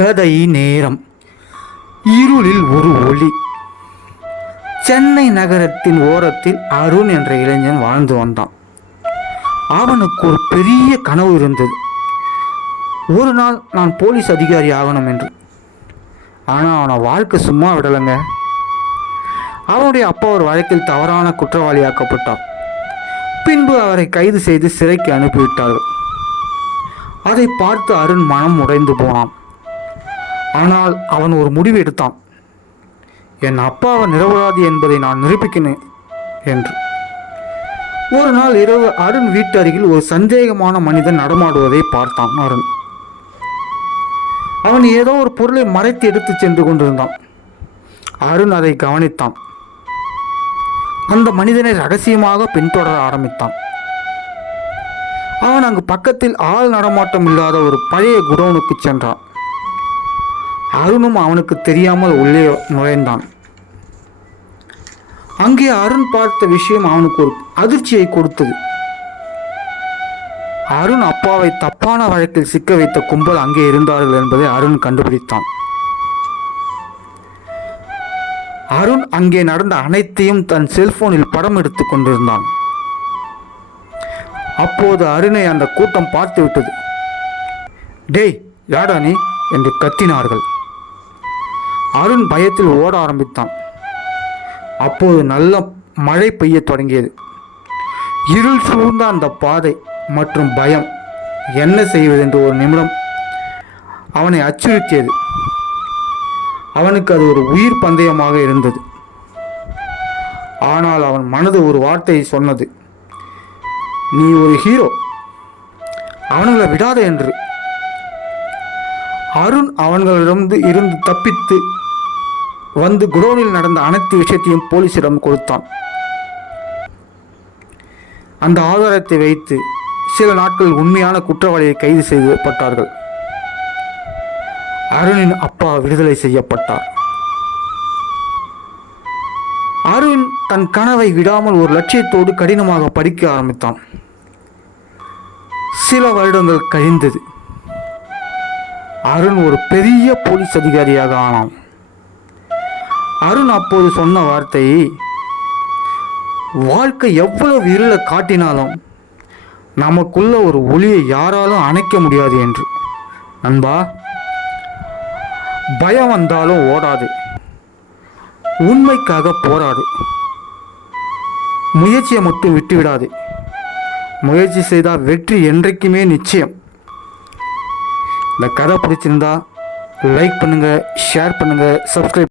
கதை நேரம். இருளில் ஒரு ஒளி. சென்னை நகரத்தின் ஓரத்தில் அருண் என்ற இளைஞன் வாழ்ந்து வந்தான். அவனுக்கு ஒரு பெரிய கனவு இருந்தது. ஒரு நாள் நான் போலீஸ் அதிகாரி ஆகணும் என்று. ஆனால் அவனை வாழ்க்கை சும்மா விடலைங்க. அவனுடைய அப்பா ஒரு வழக்கில் தவறான குற்றவாளியாக்கப்பட்டார். பின்பு அவரை கைது செய்து சிறைக்கு அனுப்பிவிட்டார்கள். அதை பார்த்து அருண் மனம் உடைந்து போனான். ஆனால் அவன் ஒரு முடிவு எடுத்தான். என் அப்பாவை நிரபராதி என்பதை நான் நிரூபிக்கணும் என்று. ஒரு நாள் இரவு அருண் வீட்டு அருகில் ஒரு சந்தேகமான மனிதன் நடமாடுவதை பார்த்தான். அவன் ஏதோ ஒரு பொருளை மறைத்து எடுத்து சென்று கொண்டிருந்தான். அருண் அதை கவனித்தான். அந்த மனிதனை ரகசியமாக பின்தொடர ஆரம்பித்தான். அவன் அங்கு பக்கத்தில் ஆள் நடமாட்டம் இல்லாத ஒரு பழைய குடோனுக்கு சென்றான். அருணும் அவனுக்கு தெரியாமல் உள்ளே நுழைந்தான். அங்கே அருண் பார்த்த விஷயம் அவனுக்கு ஒரு அதிர்ச்சியை கொடுத்தது. அருண் அப்பாவை தப்பான வழக்கில் சிக்க வைத்த கும்பல் அங்கே இருந்தார்கள் என்பதை அருண் கண்டுபிடித்தான். அருண் அங்கே நடந்த அனைத்தையும் தன் செல்போனில் படம் எடுத்துக் கொண்டிருந்தான். அப்போது அருணை அந்த கூட்டம் பார்த்து விட்டது. டேய், யாடா நீ என்று கத்தினார்கள். அருண் பயத்தில் ஓட ஆரம்பித்தான். அப்போது நல்ல மழை பெய்ய தொடங்கியது. இருள் சூழ்ந்த அந்த பாதை மற்றும் பயம் என்ன செய்வது என்று ஒரு நிமிடம் அவனை அச்சுறுத்தியது. அவனுக்கு அது ஒரு உயிர் பந்தயமாக இருந்தது. ஆனால் அவன் மனது ஒரு வார்த்தையை சொன்னது, நீ ஒரு ஹீரோ, அவனுங்களை விடாத என்று. அருண் அவன்களிடமிருந்து இருந்து தப்பித்து வந்து குடோனில் நடந்த அனைத்து விஷயத்தையும் போலீசிடம் கொடுத்தான். அந்த ஆதாரத்தை வைத்து சில நாட்கள் உண்மையான குற்றவாளியை கைது செய்யப்பட்டார்கள். அருணின் அப்பா விடுதலை செய்யப்பட்டார். அருண் தன் கனவை விடாமல் ஒரு லட்சியத்தோடு கடினமாக படிக்க ஆரம்பித்தான். சில வருடங்கள் கழிந்தது. அருண் ஒரு பெரிய போலீஸ் அதிகாரியாக ஆனான். அருண் அப்போது சொன்ன வார்த்தை, வாழ்க்கை எவ்வளவு இருளை காட்டினாலும் நமக்குள்ள ஒரு ஒளியை யாராலும் அணைக்க முடியாது என்று. நண்பா, பயம் வந்தாலும் ஓடாது, உண்மைக்காக போராடு, முயற்சியை மட்டும் விட்டுவிடாது. முயற்சி செய்தால் வெற்றி என்றைக்குமே நிச்சயம். இந்த கதை பிடிச்சிருந்தா லைக் பண்ணுங்கள், ஷேர் பண்ணுங்கள், சப்ஸ்கிரைப்